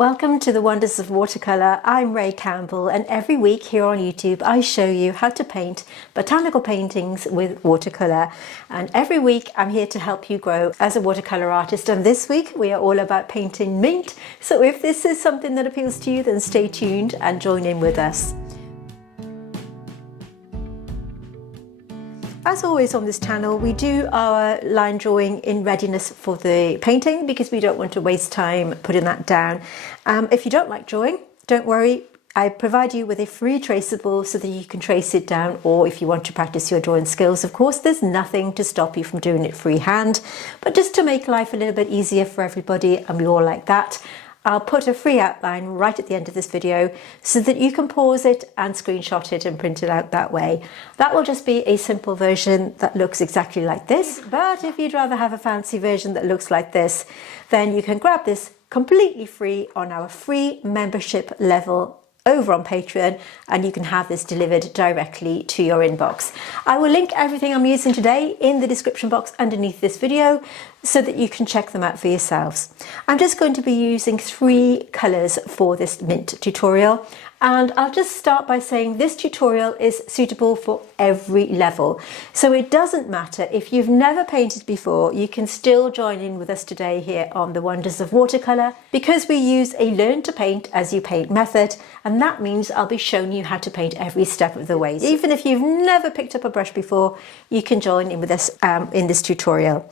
Welcome to the Wonders of Watercolour. I'm Ray Campbell, and every week here on YouTube I show you how to paint botanical paintings with watercolour. And every week I'm here to help you grow as a watercolour artist, and this week we are all about painting mint. So if this is something that appeals to you, then stay tuned and join in with us. As always on this channel, we do our line drawing in readiness for the painting because we don't want to waste time putting that down. If you don't like drawing, don't worry. I provide you with a free traceable so that you can trace it down, or if you want to practice your drawing skills, of course, there's nothing to stop you from doing it freehand. But just to make life a little bit easier for everybody, and we all like that, I'll put a free outline right at the end of this video so that you can pause it and screenshot it and print it out that way. That will just be a simple version that looks exactly like this, but if you'd rather have a fancy version that looks like this, then you can grab this completely free on our free membership level over on Patreon, and you can have this delivered directly to your inbox. I will link everything I'm using today in the description box underneath this video so that you can check them out for yourselves. I'm just going to be using 3 colours for this mint tutorial, and I'll just start by saying this tutorial is suitable for every level. So it doesn't matter if you've never painted before, you can still join in with us today here on the Wonders of Watercolour, because we use a learn to paint as you paint method, and that means I'll be showing you how to paint every step of the way. Even if you've never picked up a brush before, you can join in with us in this tutorial.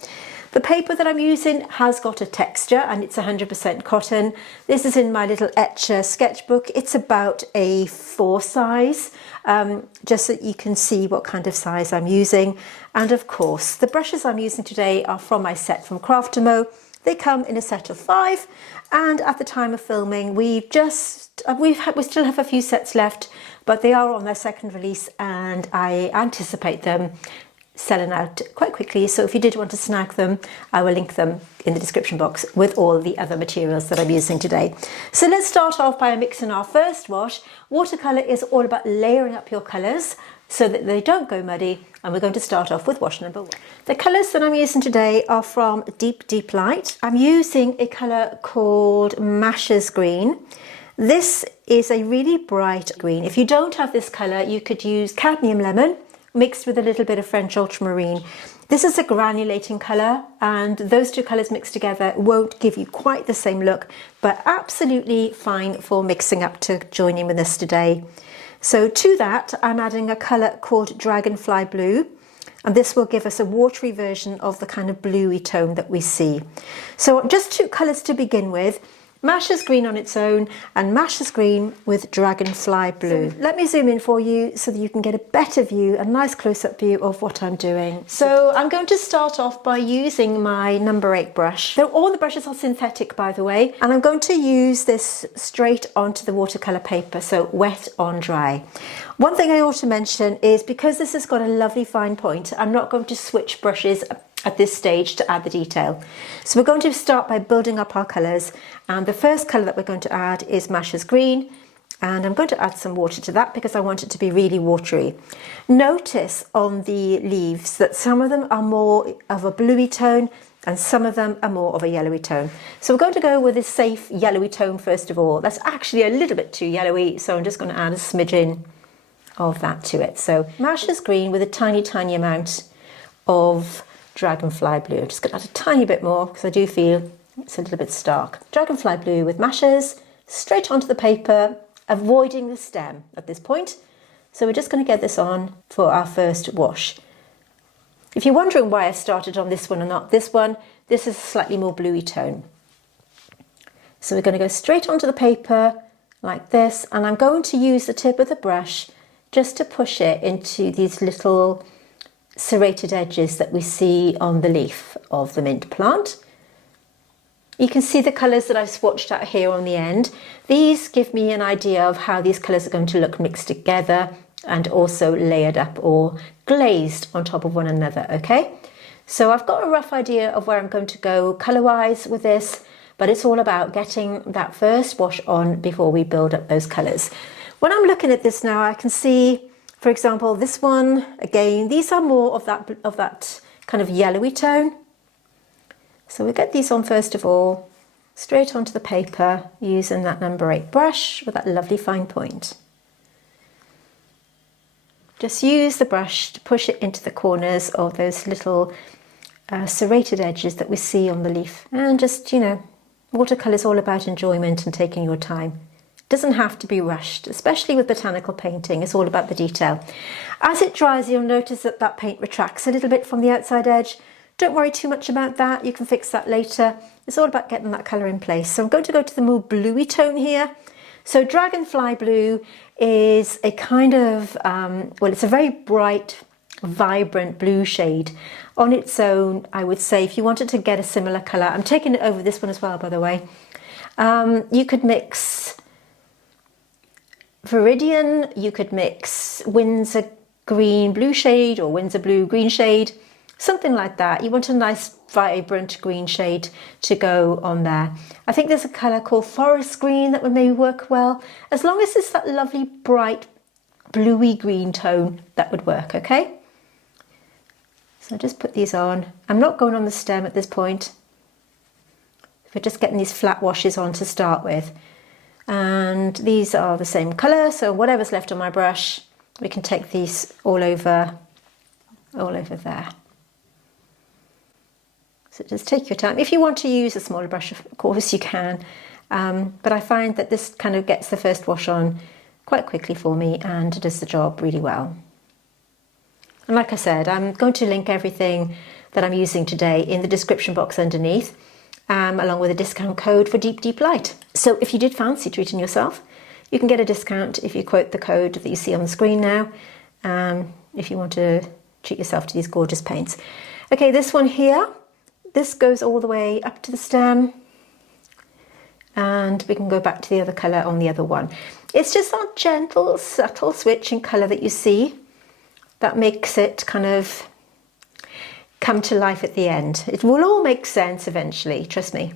The paper that I'm using has got a texture and it's 100% cotton. This is in my little Etcher sketchbook. It's about a 4 size, just so that you can see what kind of size I'm using. And of course, the brushes I'm using today are from my set from Craftamo. They come in a set of 5, and at the time of filming, we still have a few sets left, but they are on their second release, and I anticipate them selling out quite quickly. So if you did want to snag them, I will link them in the description box with all the other materials that I'm using today. So let's start off by mixing our first wash. Watercolour is all about layering up your colours so that they don't go muddy, and we're going to start off with wash number 1. The colours that I'm using today are from Deep Light. I'm using a colour called Masha's Green. This is a really bright green. If you don't have this colour, you could use cadmium lemon mixed with a little bit of French ultramarine. This is a granulating colour, and those 2 colours mixed together won't give you quite the same look, but absolutely fine for mixing up to join in with us today. So to that, I'm adding a colour called Dragonfly Blue, and this will give us a watery version of the kind of bluey tone that we see. So just 2 colours to begin with. Masha's Green on its own and Masha's Green with Dragonfly Blue. So let me zoom in for you so that you can get a better view, a nice close-up view of what I'm doing. So I'm going to start off by using my number 8 brush. All the brushes are synthetic, by the way, and I'm going to use this straight onto the watercolour paper, so wet on dry. One thing I ought to mention is, because this has got a lovely fine point, I'm not going to switch brushes at this stage to add the detail. So we're going to start by building up our colours, and the first colour that we're going to add is Masha's Green, and I'm going to add some water to that because I want it to be really watery. Notice on the leaves that some of them are more of a bluey tone and some of them are more of a yellowy tone. So we're going to go with a safe yellowy tone first of all. That's actually a little bit too yellowy, so I'm just going to add a smidgen of that to it. So Masha's Green with a tiny amount of Dragonfly Blue. I'm just going to add a tiny bit more because I do feel it's a little bit stark. Dragonfly Blue with Masha's straight onto the paper, avoiding the stem at this point. So we're just going to get this on for our first wash. If you're wondering why I started on this one and not this one, this is a slightly more bluey tone. So we're going to go straight onto the paper like this, and I'm going to use the tip of the brush just to push it into these little serrated edges that we see on the leaf of the mint plant. You can see the colours that I've swatched out here on the end. These give me an idea of how these colours are going to look mixed together and also layered up or glazed on top of one another, okay? So I've got a rough idea of where I'm going to go colour-wise with this, but it's all about getting that first wash on before we build up those colours. When I'm looking at this now, I can see, for example, this one, again, these are more of that kind of yellowy tone. So we'll get these on first of all. straight onto the paper using that number 8 brush with that lovely fine point. Just use the brush to push it into the corners of those little serrated edges that we see on the leaf. And just, you know, watercolour is all about enjoyment and taking your time. It doesn't have to be rushed, especially with botanical painting. It's all about the detail. As it dries, you'll notice that that paint retracts a little bit from the outside edge. Don't worry too much about that. You can fix that later. It's all about getting that colour in place. So I'm going to go to the more bluey tone here. So Dragonfly Blue is a kind of, well, it's a very bright, vibrant blue shade. On its own, I would say, if you wanted to get a similar colour, I'm taking it over this one as well, by the way. You could mix Viridian, you could mix Windsor Green Blue shade or Windsor Blue Green shade, something like that. You want a nice vibrant green shade to go on there. I think there's a colour called Forest Green that would maybe work well. As long as it's that lovely bright bluey green tone, that would work, okay? So just put these on. I'm not going on the stem at this point. We're just getting these flat washes on to start with. And these are the same colour, so whatever's left on my brush, we can take these all over there. So just take your time. If you want to use a smaller brush, of course you can. But I find that this kind of gets the first wash on quite quickly for me and does the job really well. And like I said, I'm going to link everything that I'm using today in the description box underneath, along with a discount code for Deep Deep Light. So if you did fancy treating yourself, you can get a discount if you quote the code that you see on the screen now, if you want to treat yourself to these gorgeous paints. Okay, this one here, this goes all the way up to the stem, and we can go back to the other colour on the other one. It's just that gentle, subtle switch in colour that you see that makes it kind of come to life at the end. It will all make sense eventually, trust me.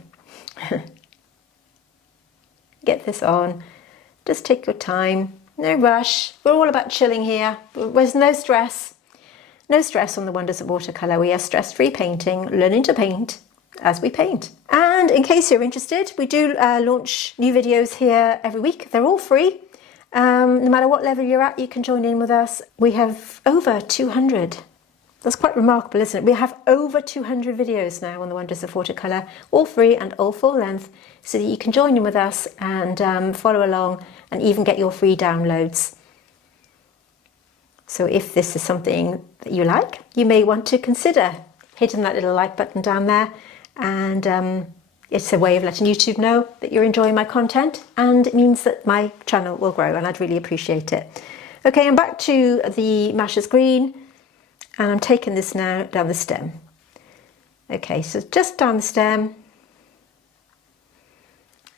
Get this on, just take your time, no rush. We're all about chilling here. There's no stress. No stress on the wonders of watercolour. We are stress-free painting, learning to paint as we paint. And in case you're interested, we do launch new videos here every week. They're all free. No matter what level you're at, you can join in with us. We have over 200. That's quite remarkable, isn't it? We have over 200 videos now on the wonders of watercolour, all free and all full length, so that you can join in with us and follow along and even get your free downloads. So if this is something that you like, you may want to consider hitting that little like button down there, and it's a way of letting YouTube know that you're enjoying my content, and it means that my channel will grow, and I'd really appreciate it. Okay, I'm back to the Masha's Green, and I'm taking this now down the stem. Okay, so just down the stem.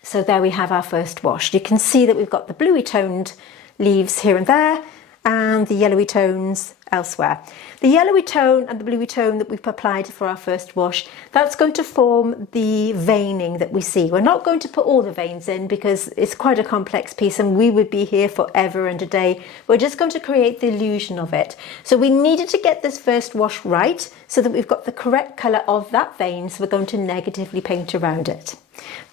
So there we have our first wash. You can see that we've got the bluey toned leaves here and there, and the yellowy tones elsewhere. The yellowy tone and the bluey tone that we've applied for our first wash, that's going to form the veining that we see. We're not going to put all the veins in because it's quite a complex piece and we would be here forever and a day. We're just going to create the illusion of it. So we needed to get this first wash right so that we've got the correct colour of that vein, so we're going to negatively paint around it.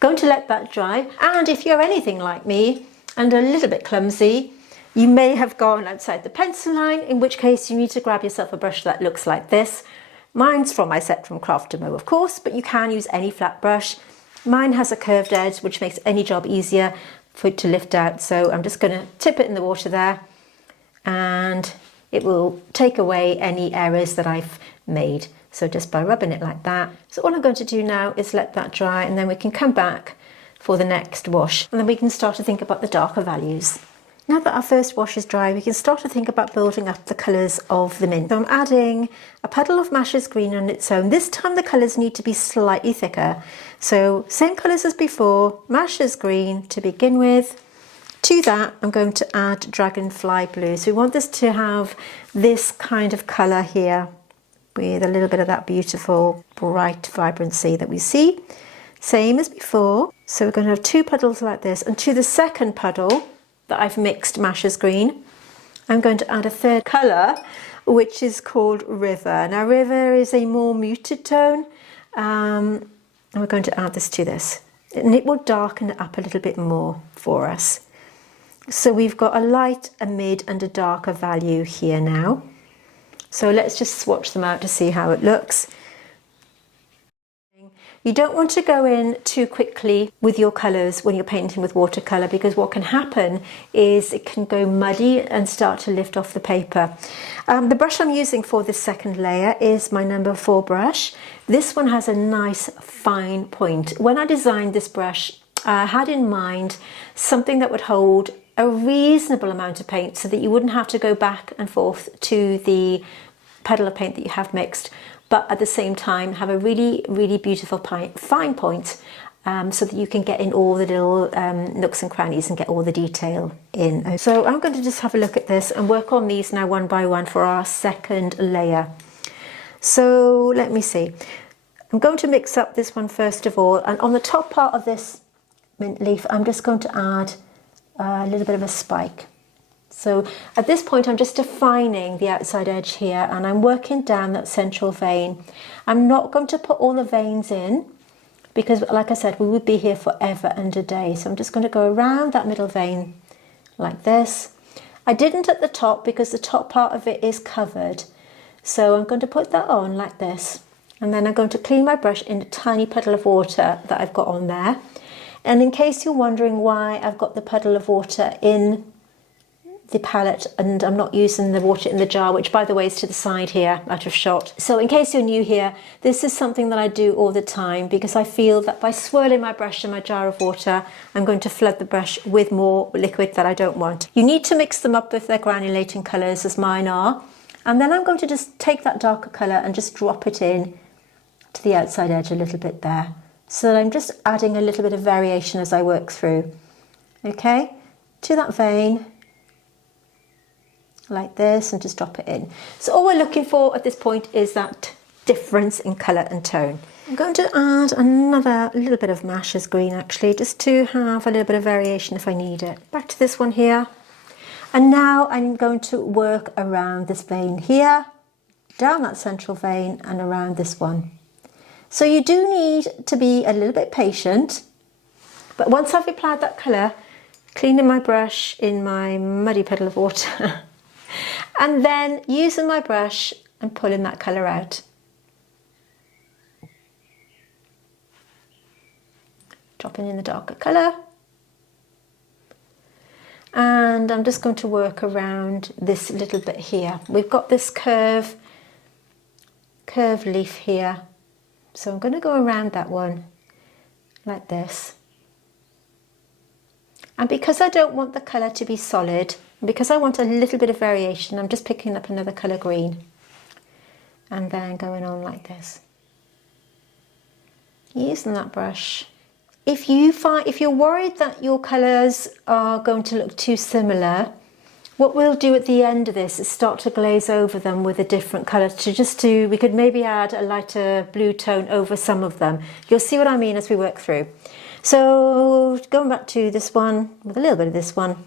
Going to let that dry, and if you're anything like me and a little bit clumsy, you may have gone outside the pencil line, in which case you need to grab yourself a brush that looks like this. Mine's from my set from Craftamo, of course, but you can use any flat brush. Mine has a curved edge, which makes any job easier for it to lift out. So I'm just going to tip it in the water there, and it will take away any errors that I've made. So just by rubbing it like that. So all I'm going to do now is let that dry, and then we can come back for the next wash, and then we can start to think about the darker values. Now that our first wash is dry, we can start to think about building up the colours of the mint. So I'm adding a puddle of Masha's Green on its own. This time the colours need to be slightly thicker. So same colours as before, Masha's Green to begin with. To that, I'm going to add Dragonfly Blue. So we want this to have this kind of colour here with a little bit of that beautiful, bright vibrancy that we see. Same as before. So we're going to have two puddles like this. And to the second puddle that I've mixed Masha's Green, I'm going to add a third colour, which is called River. Now River is a more muted tone, and we're going to add this to this. and it will darken it up a little bit more for us. So we've got a light, a mid and a darker value here now. So let's just swatch them out to see how it looks. You don't want to go in too quickly with your colours when you're painting with watercolour, because what can happen is it can go muddy and start to lift off the paper. The brush I'm using for this second layer is my number 4 brush. This one has a nice fine point. When I designed this brush, I had in mind something that would hold a reasonable amount of paint so that you wouldn't have to go back and forth to the puddle of paint that you have mixed, but at the same time have a really, really beautiful fine point, so that you can get in all the little nooks and crannies and get all the detail in. So I'm going to just have a look at this and work on these now one by one for our second layer. So let me see. I'm going to mix up this one first of all, and on the top part of this mint leaf I'm just going to add a little bit of a spike. So at this point I'm just defining the outside edge here, and I'm working down that central vein. I'm not going to put all the veins in because, like I said, we would be here forever and a day. So I'm just going to go around that middle vein like this. I didn't at the top because the top part of it is covered. So I'm going to put that on like this, and then I'm going to clean my brush in a tiny puddle of water that I've got on there. And in case you're wondering why I've got the puddle of water in the palette and I'm not using the water in the jar, which by the way is to the side here out of shot. So in case you're new here, this is something that I do all the time because I feel that by swirling my brush in my jar of water, I'm going to flood the brush with more liquid that I don't want. You need to mix them up with their granulating colours as mine are, and then I'm going to just take that darker colour and just drop it in to the outside edge a little bit there, so that I'm just adding a little bit of variation as I work through. Okay, to that vein like this, and just drop it in. So all we're looking for at this point is that difference in colour and tone. I'm going to add another little bit of Masha's green actually, just to have a little bit of variation if I need it. Back to this one here, and now I'm going to work around this vein here, down that central vein and around this one. So you do need to be a little bit patient, but once I've applied that colour, cleaning my brush in my muddy puddle of water and then using my brush and pulling that colour out. Dropping in the darker colour. And I'm just going to work around this little bit here. We've got this curved leaf here. So I'm going to go around that one like this. And because I don't want the colour to be solid, because I want a little bit of variation, I'm just picking up another colour green and then going on like this. Using that brush. If you're worried that your colours are going to look too similar, what we'll do at the end of this is start to glaze over them with a different colour we could maybe add a lighter blue tone over some of them. You'll see what I mean as we work through. So going back to this one with a little bit of this one,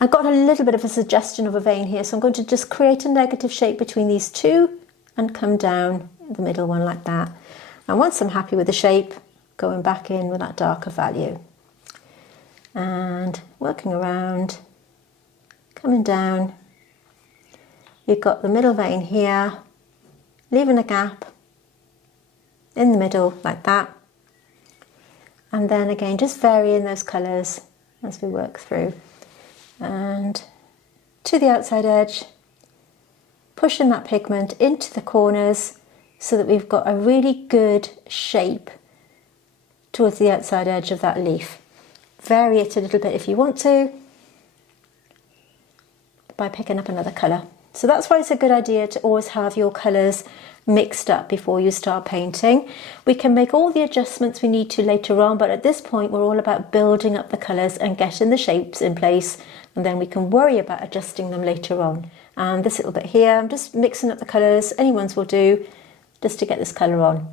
I've got a little bit of a suggestion of a vein here, so I'm going to just create a negative shape between these two and come down the middle one like that. And once I'm happy with the shape, going back in with that darker value and working around, coming down. You've got the middle vein here, leaving a gap in the middle like that, and then again just varying those colours as we work through, and to the outside edge, pushing that pigment into the corners so that we've got a really good shape towards the outside edge of that leaf. Vary it a little bit if you want to by picking up another colour. So that's why it's a good idea to always have your colours mixed up before you start painting. We can make all the adjustments we need to later on, but at this point we're all about building up the colours and getting the shapes in place, and then we can worry about adjusting them later on. And this little bit here, I'm just mixing up the colours, any ones will do, just to get this colour on.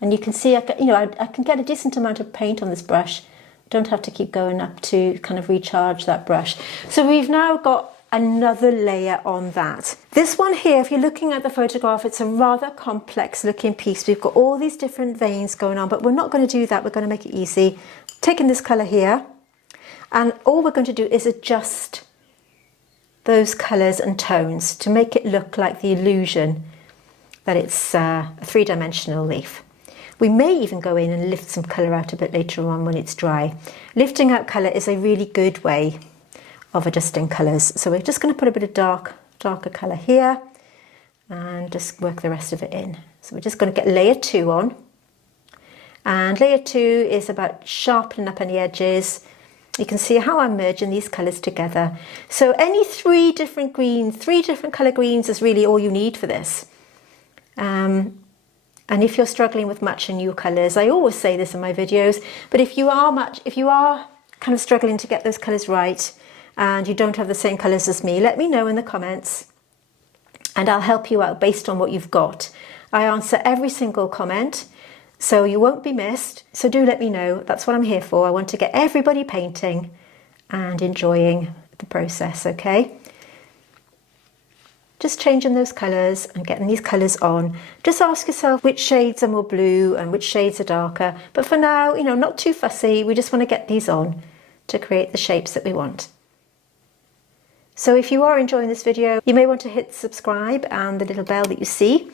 And you can see, I can get a decent amount of paint on this brush. Don't have to keep going up to kind of recharge that brush. So we've now got another layer on that. This one here, if you're looking at the photograph, it's a rather complex looking piece. We've got all these different veins going on, but we're not going to do that. We're going to make it easy. Taking this colour here, and all we're going to do is adjust those colours and tones to make it look like the illusion that it's a three-dimensional leaf. We may even go in and lift some colour out a bit later on when it's dry. Lifting out colour is a really good way of adjusting colours. So we're just going to put a bit of darker colour here and just work the rest of it in. So we're just going to get layer 2 on. And layer 2 is about sharpening up any edges. You can see how I'm merging these colours together. So any 3 different greens, 3 different colour greens is really all you need for this. And if you're struggling with matching your colours, I always say this in my videos, but if you are kind of struggling to get those colours right and you don't have the same colours as me, let me know in the comments and I'll help you out based on what you've got. I answer every single comment, so you won't be missed. So do let me know. That's what I'm here for. I want to get everybody painting and enjoying the process, okay? Just changing those colours and getting these colours on. Just ask yourself which shades are more blue and which shades are darker. But for now, you know, not too fussy. We just want to get these on to create the shapes that we want. So if you are enjoying this video, you may want to hit subscribe and the little bell that you see.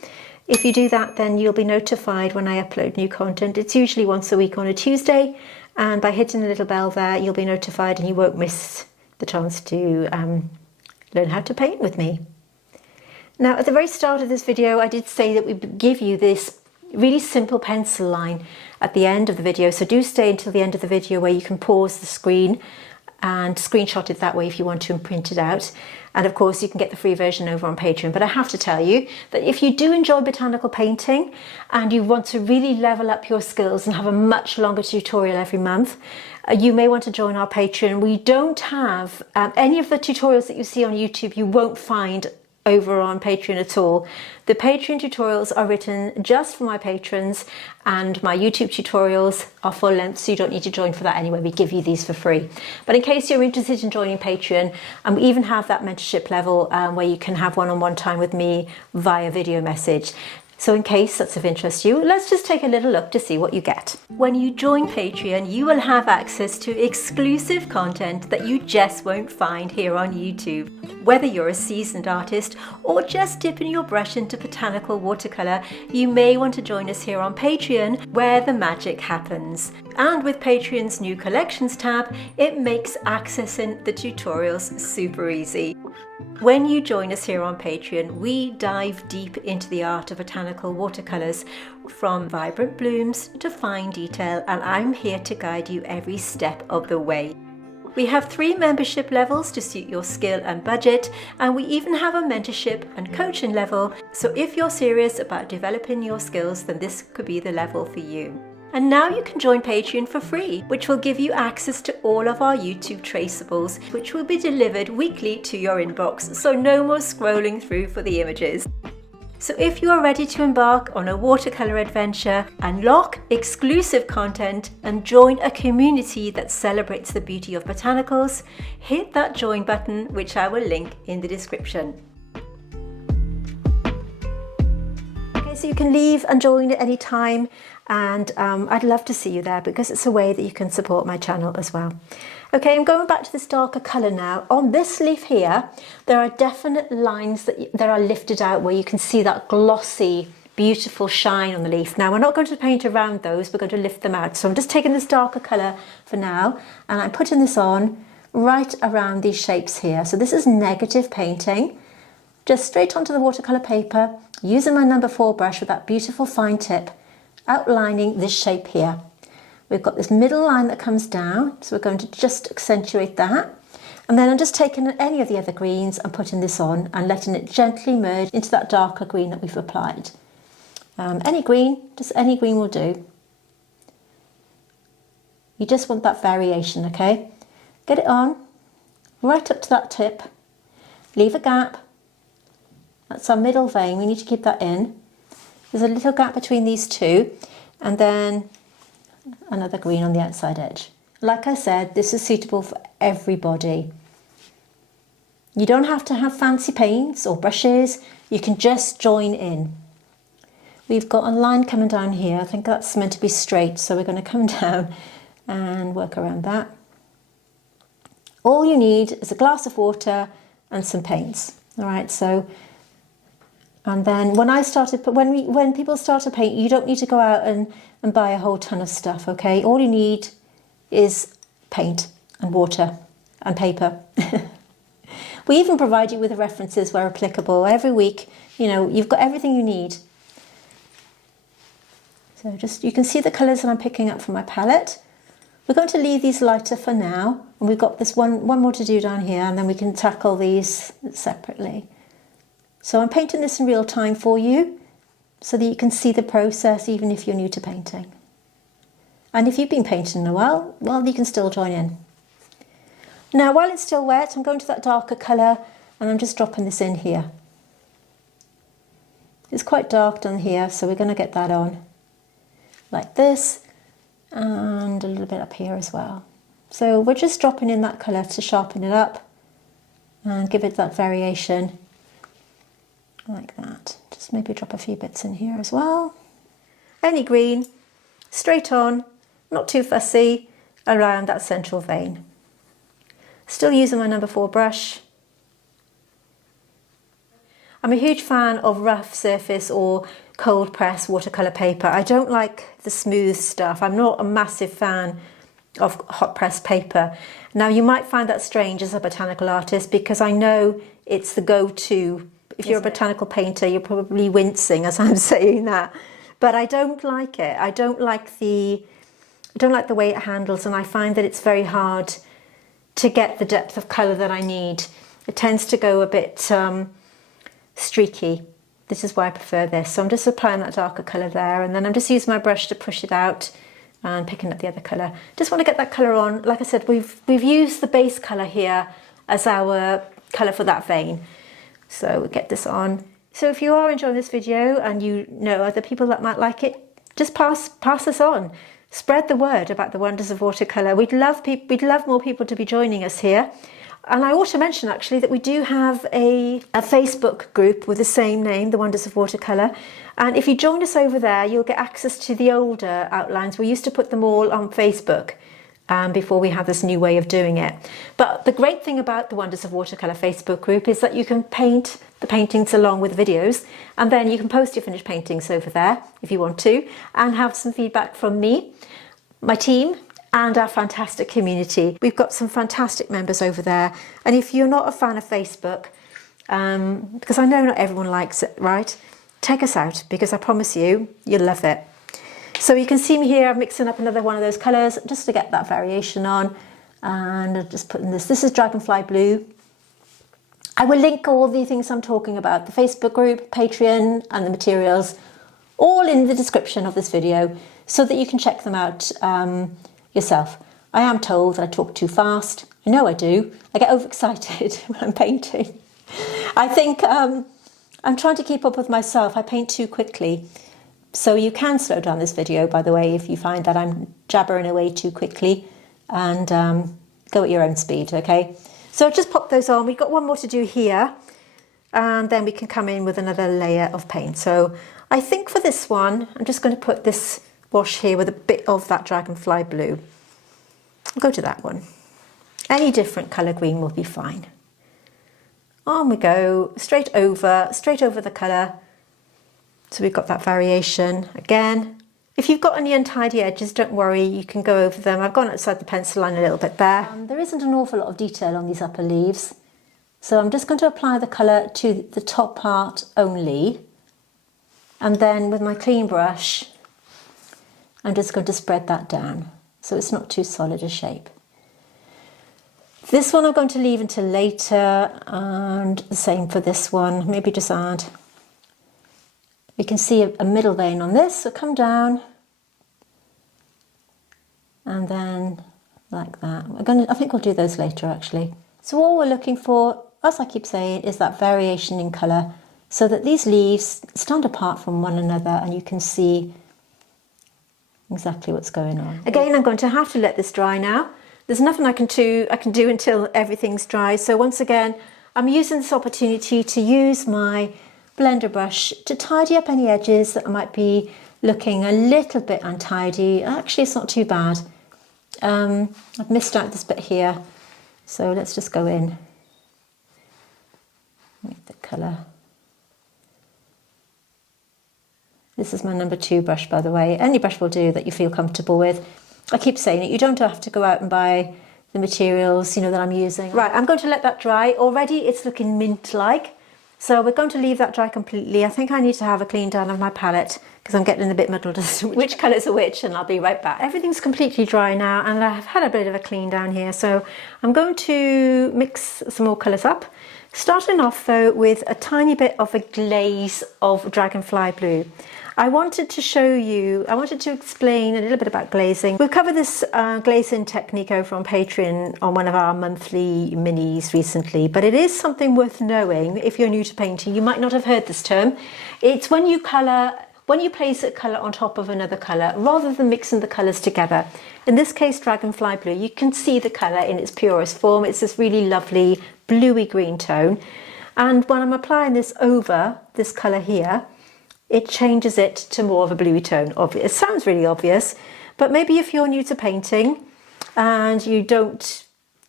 If you do that, then you'll be notified when I upload new content. It's usually once a week on a Tuesday. And by hitting the little bell there, you'll be notified and you won't miss the chance to learn how to paint with me. Now, at the very start of this video, I did say that we would give you this really simple pencil line at the end of the video. So do stay until the end of the video where you can pause the screen and screenshot it that way if you want to and print it out. And of course, you can get the free version over on Patreon. But I have to tell you that if you do enjoy botanical painting and you want to really level up your skills and have a much longer tutorial every month, you may want to join our Patreon. We don't have any of the tutorials that you see on YouTube, you won't find over on Patreon at all. The Patreon tutorials are written just for my patrons and my YouTube tutorials are full length, so you don't need to join for that anyway. We give you these for free. But in case you're interested in joining Patreon, and we even have that mentorship level where you can have one-on-one time with me via video message. So in case that's of interest to you, let's just take a little look to see what you get. When you join Patreon, you will have access to exclusive content that you just won't find here on YouTube. Whether you're a seasoned artist or just dipping your brush into botanical watercolour, you may want to join us here on Patreon where the magic happens. And with Patreon's new collections tab, it makes accessing the tutorials super easy. When you join us here on Patreon, we dive deep into the art of botanical watercolours, from vibrant blooms to fine detail, and I'm here to guide you every step of the way. We have 3 membership levels to suit your skill and budget, and we even have a mentorship and coaching level, so if you're serious about developing your skills, then this could be the level for you. And now you can join Patreon for free, which will give you access to all of our YouTube traceables, which will be delivered weekly to your inbox, so no more scrolling through for the images. So if you are ready to embark on a watercolour adventure, unlock exclusive content and join a community that celebrates the beauty of botanicals, hit that join button, which I will link in the description. Okay, so you can leave and join at any time. And I'd love to see you there because it's a way that you can support my channel as well. Okay, I'm going back to this darker colour now. On this leaf here, there are definite lines that are lifted out where you can see that glossy, beautiful shine on the leaf. Now, we're not going to paint around those, we're going to lift them out. So I'm just taking this darker colour for now, and I'm putting this on right around these shapes here. So this is negative painting, just straight onto the watercolour paper, using my number 4 brush with that beautiful fine tip, outlining this shape here. We've got this middle line that comes down, so we're going to just accentuate that. And then I'm just taking any of the other greens and putting this on and letting it gently merge into that darker green that we've applied. Any green, just any green will do. You just want that variation, okay? Get it on, right up to that tip, leave a gap. That's our middle vein, we need to keep that in. There's a little gap between these two, and then another green on the outside edge. Like I said, this is suitable for everybody. You don't have to have fancy paints or brushes. You can just join in. We've got a line coming down here. I think that's meant to be straight, so we're going to come down and work around that. All you need is a glass of water and some paints. All right, so, and then when people start to paint, you don't need to go out and buy a whole ton of stuff, okay? All you need is paint and water and paper. We even provide you with the references where applicable. Every week, you know, you've got everything you need. So just, you can see the colours that I'm picking up from my palette. We're going to leave these lighter for now, and we've got this one more to do down here, and then we can tackle these separately. So I'm painting this in real time for you, so that you can see the process even if you're new to painting. And if you've been painting a while, well, you can still join in. Now, while it's still wet, I'm going to that darker colour, and I'm just dropping this in here. It's quite dark down here, so we're going to get that on like this. And a little bit up here as well. So we're just dropping in that colour to sharpen it up and give it that variation like that. Just maybe drop a few bits in here as well. Any green, straight on, not too fussy, around that central vein. Still using my number 4 brush. I'm a huge fan of rough surface or cold press watercolour paper. I don't like the smooth stuff. I'm not a massive fan of hot press paper. Now, you might find that strange as a botanical artist, because I know it's the go-to. If you're a botanical painter, you're probably wincing as I'm saying that. But I don't like it. I don't like the way it handles, and I find that it's very hard to get the depth of colour that I need. It tends to go a bit streaky. This is why I prefer this. So I'm just applying that darker colour there, and then I'm just using my brush to push it out and picking up the other colour. Just want to get that colour on. Like I said, we've used the base colour here as our colour for that vein. So we'll get this on. So if you are enjoying this video and you know other people that might like it, just pass this on. Spread the word about the wonders of watercolour. We'd love more people to be joining us here. And I ought to mention actually that we do have a Facebook group with the same name, The Wonders of Watercolour. And if you join us over there, you'll get access to the older outlines. We used to put them all on Facebook before we had this new way of doing it. But the great thing about the Wonders of Watercolour Facebook group is that you can paint the paintings along with videos, and then you can post your finished paintings over there if you want to, and have some feedback from me, my team, and our fantastic community. We've got some fantastic members over there. And if you're not a fan of Facebook, because I know not everyone likes it, right? Check us out, because I promise you, you'll love it. So you can see me here, I'm mixing up another one of those colours just to get that variation on. And I'm just putting this is Dragonfly Blue. I will link all the things I'm talking about, the Facebook group, Patreon, and the materials, all in the description of this video, so that you can check them out yourself. I am told that I talk too fast. I know I do. I get overexcited when I'm painting. I think I'm trying to keep up with myself. I paint too quickly. So you can slow down this video, by the way, if you find that I'm jabbering away too quickly, and go at your own speed, okay? So just pop those on. We've got one more to do here, and then we can come in with another layer of paint. So I think for this one, I'm just going to put this wash here with a bit of that Dragonfly Blue. I'll go to that one. Any different colour green will be fine. On we go, straight over the colour. So we've got that variation again. If you've got any untidy edges, don't worry, you can go over them. I've gone outside the pencil line a little bit there. There isn't an awful lot of detail on these upper leaves. So I'm just going to apply the colour to the top part only. And then with my clean brush, I'm just going to spread that down so it's not too solid a shape. This one I'm going to leave until later, and the same for this one. Maybe just add. We can see a middle vein on this, so come down and then like that. I think we'll do those later actually. So all we're looking for, as I keep saying, is that variation in colour, so that these leaves stand apart from one another and you can see exactly what's going on. Again, I'm going to have to let this dry now. There's nothing I can do until everything's dry. So once again, I'm using this opportunity to use my blender brush to tidy up any edges that might be looking a little bit untidy. Actually, it's not too bad. I've missed out this bit here, so let's just go in. Make the colour. This is my number 2 brush, by the way. Any brush will do that you feel comfortable with. I keep saying it, you don't have to go out and buy the materials, that I'm using. Right, I'm going to let that dry. Already it's looking mint-like. So we're going to leave that dry completely. I think I need to have a clean down of my palette because I'm getting a bit muddled as to which colours are which, and I'll be right back. Everything's completely dry now, and I've had a bit of a clean down here. So I'm going to mix some more colours up. Starting off though with a tiny bit of a glaze of Dragonfly Blue. I wanted to explain a little bit about glazing. We've covered this glazing technique over on Patreon on one of our monthly minis recently, but it is something worth knowing if you're new to painting. You might not have heard this term. It's when you place a colour on top of another colour, rather than mixing the colours together. In this case, Dragonfly Blue, you can see the colour in its purest form. It's this really lovely bluey green tone. And when I'm applying this over this colour here, it changes it to more of a bluey tone. It sounds really obvious, but maybe if you're new to painting and you don't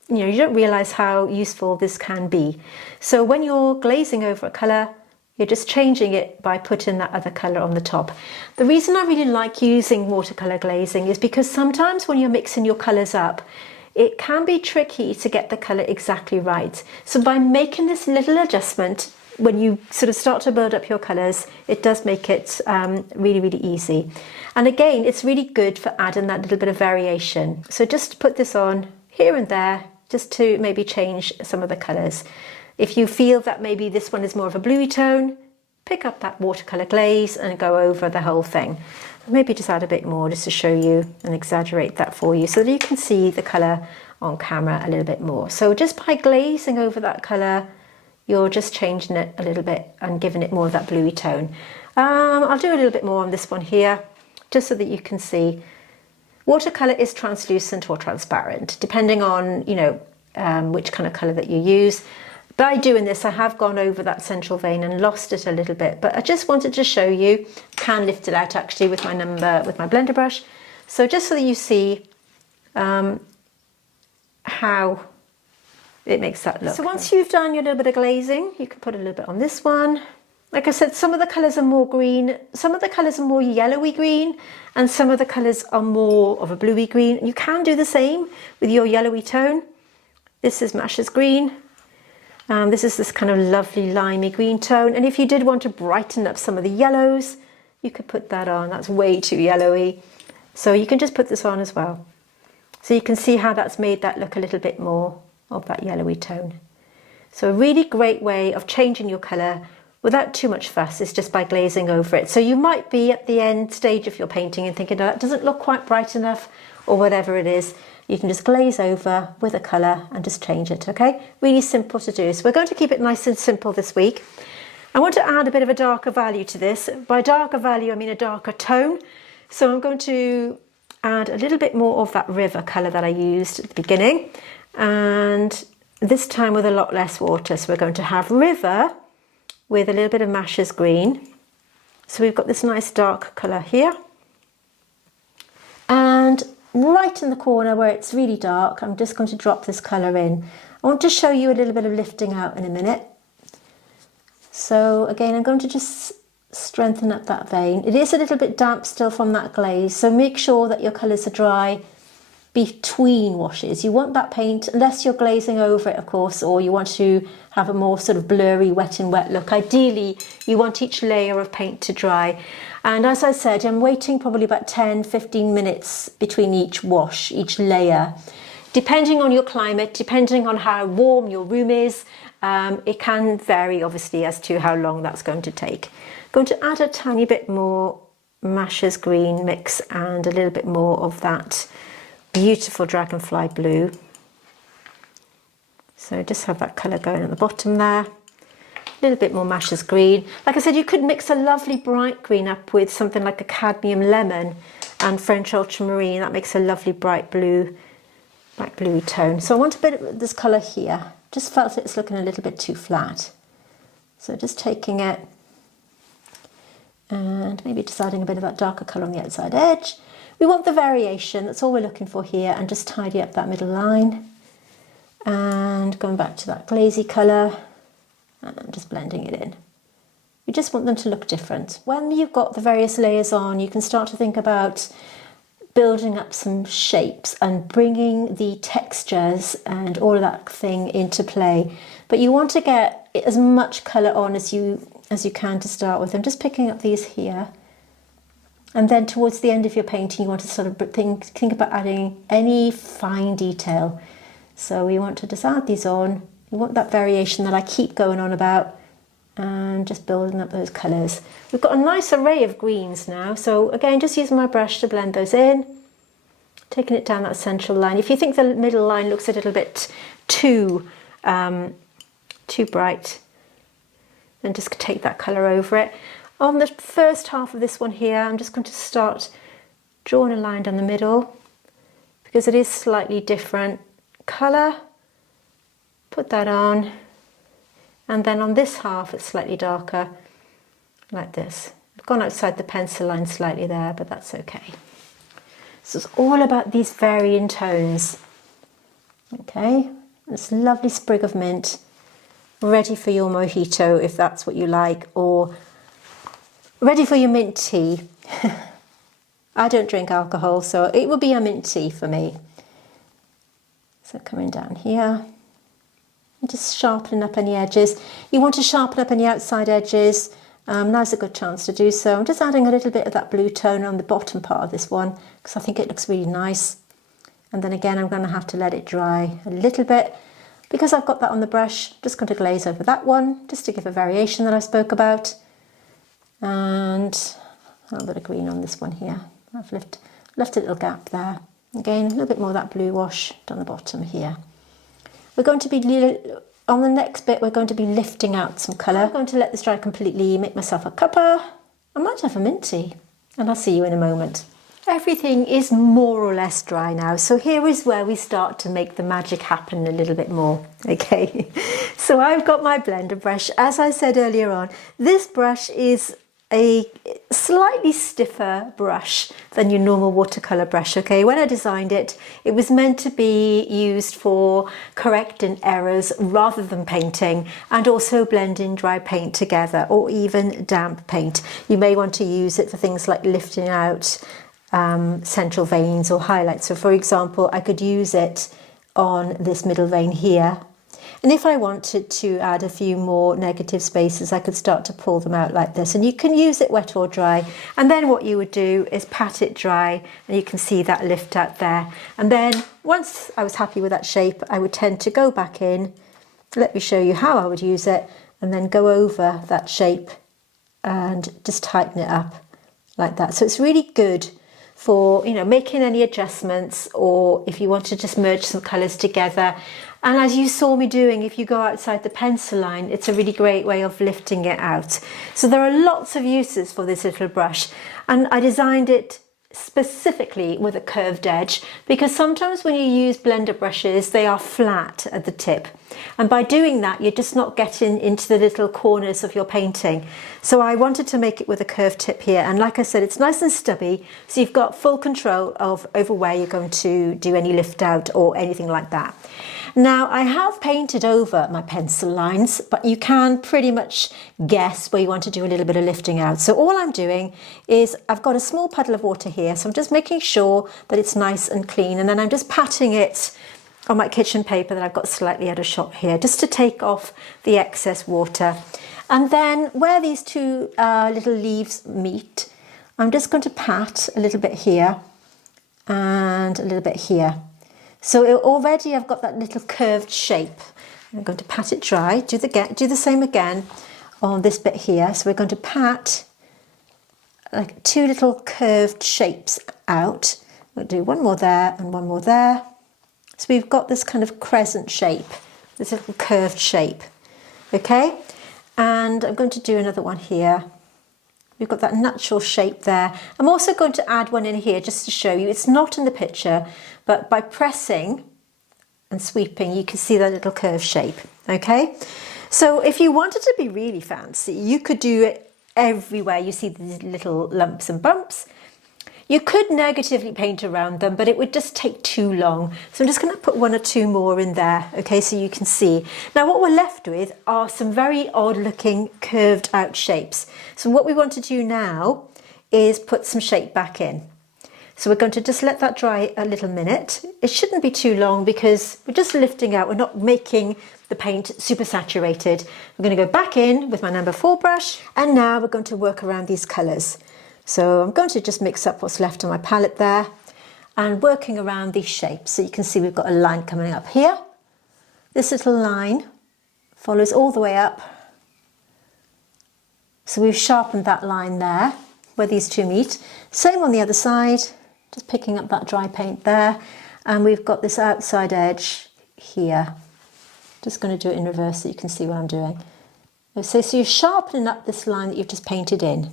realise how useful this can be. So when you're glazing over a colour, you're just changing it by putting that other colour on the top. The reason I really like using watercolour glazing is because sometimes when you're mixing your colours up, it can be tricky to get the colour exactly right. So by making this little adjustment, when you sort of start to build up your colours, it does make it really, really easy. And again, it's really good for adding that little bit of variation. So just put this on here and there, just to maybe change some of the colours. If you feel that maybe this one is more of a bluey tone, pick up that watercolour glaze and go over the whole thing. Maybe just add a bit more just to show you and exaggerate that for you so that you can see the colour on camera a little bit more. So just by glazing over that colour, you're just changing it a little bit and giving it more of that bluey tone. I'll do a little bit more on this one here, just so that you can see. Watercolour is translucent or transparent, depending on, which kind of colour that you use. By doing this, I have gone over that central vein and lost it a little bit, but I just wanted to show you, can lift it out actually with my blender brush. So just so that you see how it makes that look. So once you've done your little bit of glazing, you can put a little bit on this one. Like I said, some of the colours are more green, some of the colours are more yellowy green, and some of the colours are more of a bluey green. You can do the same with your yellowy tone. This is Masha's green. This is this kind of lovely limey green tone. And if you did want to brighten up some of the yellows, you could put that on. That's way too yellowy. So you can just put this on as well. So you can see how that's made that look a little bit more of that yellowy tone. So a really great way of changing your colour without too much fuss is just by glazing over it. So you might be at the end stage of your painting and thinking, oh, that doesn't look quite bright enough, or whatever it is. You can just glaze over with a colour and just change it, okay? Really simple to do. So we're going to keep it nice and simple this week. I want to add a bit of a darker value to this. By darker value, I mean a darker tone. So I'm going to add a little bit more of that river colour that I used at the beginning. And this time with a lot less water. So we're going to have river with a little bit of Masha's green. So we've got this nice dark colour here. And right in the corner where it's really dark, I'm just going to drop this colour in. I want to show you a little bit of lifting out in a minute. So again, I'm going to just strengthen up that vein. It is a little bit damp still from that glaze, so make sure that your colours are dry between washes. You want that paint, unless you're glazing over it, of course, or you want to have a more sort of blurry wet and wet look. Ideally, you want each layer of paint to dry. And as I said, I'm waiting probably about 10-15 minutes between each wash, each layer. Depending on your climate, depending on how warm your room is, it can vary obviously as to how long that's going to take. I'm going to add a tiny bit more Masha's green mix and a little bit more of that beautiful Dragonfly Blue. So just have that colour going at the bottom there. A little bit more Masha's green. Like I said, you could mix a lovely bright green up with something like a cadmium lemon and French ultramarine. That makes a lovely bright blue, like bluey tone. So I want a bit of this colour here. Just felt it's looking a little bit too flat. So just taking it and maybe just adding a bit of that darker colour on the outside edge. We want the variation, that's all we're looking for here, and just tidy up that middle line. And going back to that glazy colour, and I'm just blending it in. We just want them to look different. When you've got the various layers on, you can start to think about building up some shapes and bringing the textures and all of that thing into play. But you want to get as much colour on as you can to start with. I'm just picking up these here. And then towards the end of your painting, you want to sort of think about adding any fine detail. So we want to just add these on. You want that variation that I keep going on about, and just building up those colours. We've got a nice array of greens now. So again, just using my brush to blend those in, taking it down that central line. If you think the middle line looks a little bit too bright, then just take that colour over it. On the first half of this one here, I'm just going to start drawing a line down the middle because it is slightly different colour. Put that on, and then on this half it's slightly darker, like this. I've gone outside the pencil line slightly there, but that's okay. So it's all about these varying tones. Okay, this lovely sprig of mint, ready for your mojito if that's what you like, or ready for your mint tea. I don't drink alcohol, so it would be a mint tea for me. So coming down here, and just sharpening up any edges. You want to sharpen up any outside edges. Now's a good chance to do so. I'm just adding a little bit of that blue tone on the bottom part of this one because I think it looks really nice. And then again, I'm going to have to let it dry a little bit. Because I've got that on the brush, just going to glaze over that one just to give a variation that I spoke about. And a little bit of green on this one here. I've left a little gap there. Again, a little bit more of that blue wash down the bottom here. We're going to be, on the next bit, we're going to be lifting out some colour. I'm going to let this dry completely, make myself a cuppa. I might have a mint tea, and I'll see you in a moment. Everything is more or less dry now, so here is where we start to make the magic happen a little bit more. Okay, so I've got my blender brush. As I said earlier on, this brush is a slightly stiffer brush than your normal watercolour brush. Okay, when I designed it, it was meant to be used for correcting errors rather than painting, and also blending dry paint together or even damp paint. You may want to use it for things like lifting out central veins or highlights. So for example, I could use it on this middle vein here, and if I wanted to add a few more negative spaces, I could start to pull them out like this. And you can use it wet or dry, and then what you would do is pat it dry, and you can see that lift out there. And then once I was happy with that shape, I would tend to go back in. Let me show you how I would use it, and then go over that shape and just tighten it up like that. So it's really good for, you know, making any adjustments, or if you want to just merge some colours together. And as you saw me doing, if you go outside the pencil line, it's a really great way of lifting it out. So there are lots of uses for this little brush, and I designed it specifically with a curved edge because sometimes when you use blender brushes, they are flat at the tip, and by doing that you're just not getting into the little corners of your painting. So I wanted to make it with a curved tip here, and like I said, it's nice and stubby, so you've got full control over where you're going to do any lift out or anything like that. Now I have painted over my pencil lines, but you can pretty much guess where you want to do a little bit of lifting out. So all I'm doing is I've got a small puddle of water here, so I'm just making sure that it's nice and clean, and then I'm just patting it on my kitchen paper that I've got slightly out of shot here, just to take off the excess water. And then where these two little leaves meet, I'm just going to pat a little bit here and a little bit here. So already I've got that little curved shape. I'm going to pat it dry, do the same again on this bit here. So we're going to pat like two little curved shapes out. We'll do one more there and one more there. So we've got this kind of crescent shape, this little curved shape. Okay, and I'm going to do another one here. We've got that natural shape there. I'm also going to add one in here just to show you. It's not in the picture, but by pressing and sweeping, you can see that little curved shape, okay? So if you wanted to be really fancy, you could do it everywhere you see these little lumps and bumps. You could negatively paint around them, but it would just take too long. So I'm just going to put one or two more in there, okay, so you can see. Now what we're left with are some very odd looking curved out shapes. So what we want to do now is put some shape back in. So we're going to just let that dry a little minute. It shouldn't be too long because we're just lifting out, we're not making the paint super saturated. I'm going to go back in with my number 4 brush, and now we're going to work around these colours. So I'm going to just mix up what's left on my palette there and working around these shapes. So you can see we've got a line coming up here. This little line follows all the way up. So we've sharpened that line there where these two meet. Same on the other side, just picking up that dry paint there. And we've got this outside edge here. Just going to do it in reverse so you can see what I'm doing. So you're sharpening up this line that you've just painted in.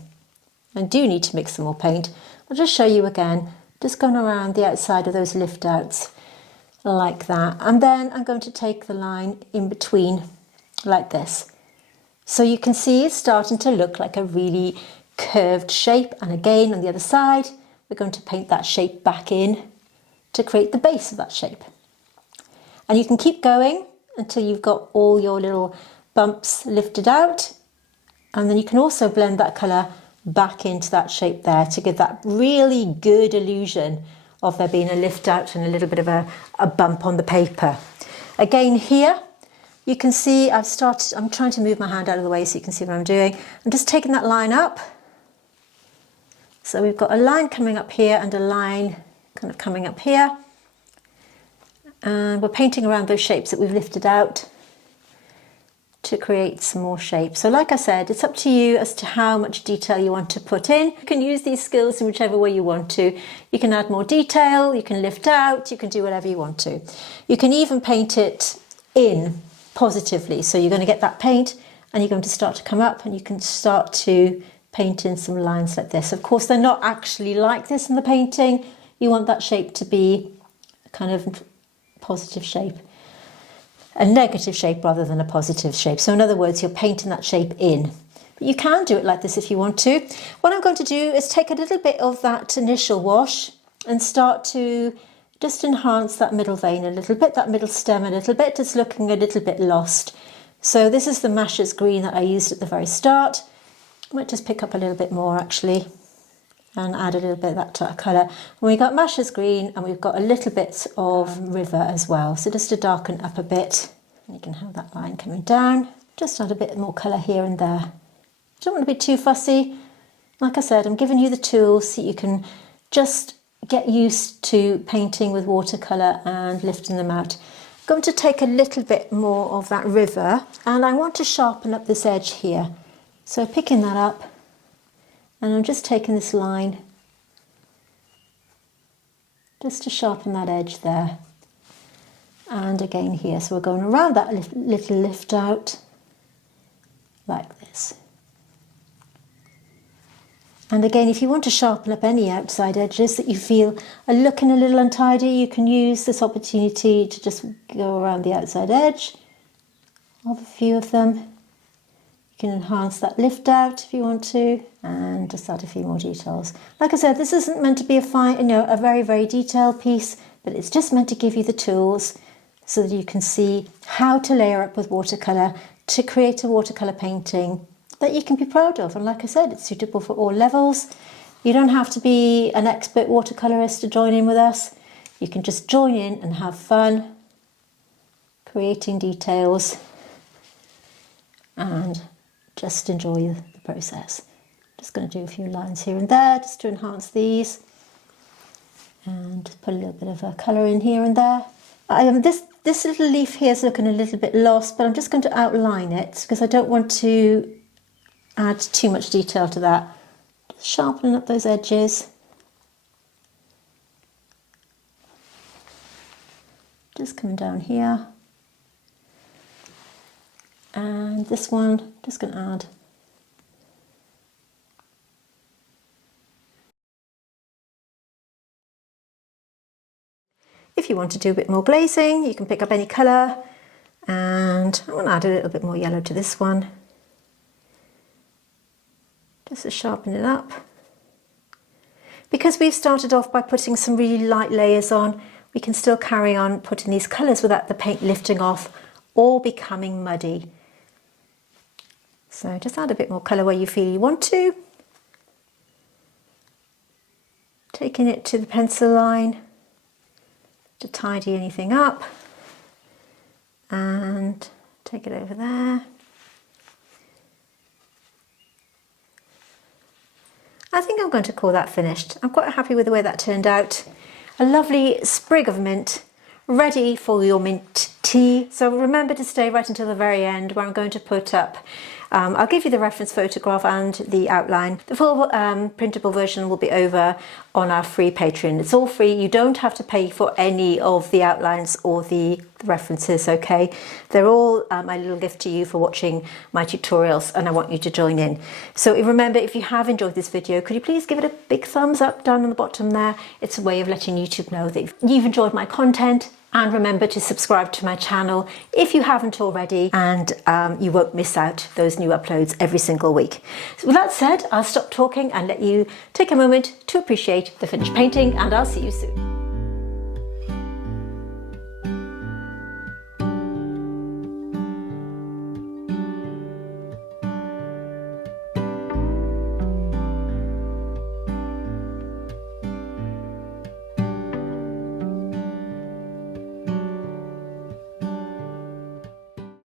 I do need to mix some more paint. I'll just show you again, just going around the outside of those lift outs like that. And then I'm going to take the line in between like this. So you can see it's starting to look like a really curved shape. And again, on the other side, we're going to paint that shape back in to create the base of that shape. And you can keep going until you've got all your little bumps lifted out. And then you can also blend that colour back into that shape there to give that really good illusion of there being a lift out and a little bit of a bump on the paper. Again here, you can see I'm trying to move my hand out of the way so you can see what I'm doing. I'm just taking that line up. So we've got a line coming up here and a line kind of coming up here. And we're painting around those shapes that we've lifted out to create some more shape. So like I said, it's up to you as to how much detail you want to put in. You can use these skills in whichever way you want to. You can add more detail, you can lift out, you can do whatever you want to. You can even paint it in positively. So you're going to get that paint and you're going to start to come up and you can start to paint in some lines like this. Of course, they're not actually like this in the painting. You want that shape to be a kind of positive shape. A negative shape rather than a positive shape. So in other words, you're painting that shape in. But you can do it like this if you want to. What I'm going to do is take a little bit of that initial wash and start to just enhance that middle vein a little bit, that middle stem a little bit. It's looking a little bit lost. So this is the Masha's green that I used at the very start. I might just pick up a little bit more actually and add a little bit of that colour. And we've got Masha's green and we've got a little bit of river as well. So just to darken up a bit, and you can have that line coming down. Just add a bit more colour here and there. Don't want to be too fussy. Like I said, I'm giving you the tools so you can just get used to painting with watercolour and lifting them out. I'm going to take a little bit more of that river and I want to sharpen up this edge here. So picking that up, and I'm just taking this line just to sharpen that edge there. And again here, so we're going around that little lift out like this. And again, if you want to sharpen up any outside edges that you feel are looking a little untidy, you can use this opportunity to just go around the outside edge of a few of them. You can enhance that lift out if you want to, and just add a few more details. Like I said, this isn't meant to be a very, very detailed piece, but it's just meant to give you the tools so that you can see how to layer up with watercolour to create a watercolour painting that you can be proud of. And like I said, it's suitable for all levels. You don't have to be an expert watercolourist to join in with us. You can just join in and have fun creating details and just enjoy the process. Just going to do a few lines here and there just to enhance these and put a little bit of a colour in here and there. This little leaf here is looking a little bit lost, but I'm just going to outline it because I don't want to add too much detail to that. Just sharpening up those edges. Just coming down here. And this one, just going to add If you want to do a bit more glazing, you can pick up any colour, and I'm going to add a little bit more yellow to this one, just to sharpen it up. Because we've started off by putting some really light layers on, we can still carry on putting these colours without the paint lifting off or becoming muddy. So just add a bit more colour where you feel you want to. Taking it to the pencil line to tidy anything up, and take it over there. I think I'm going to call that finished. I'm quite happy with the way that turned out. A lovely sprig of mint ready for your mint tea. So remember to stay right until the very end, where I'm going to put up, I'll give you the reference photograph and the outline. The full printable version will be over on our free Patreon. It's all free. You don't have to pay for any of the outlines or the references, okay? They're all my little gift to you for watching my tutorials, and I want you to join in. So remember, if you have enjoyed this video, could you please give it a big thumbs up down on the bottom there? It's a way of letting YouTube know that you've enjoyed my content. And remember to subscribe to my channel if you haven't already, and you won't miss out those new uploads every single week. So with that said, I'll stop talking and let you take a moment to appreciate the finished painting, and I'll see you soon.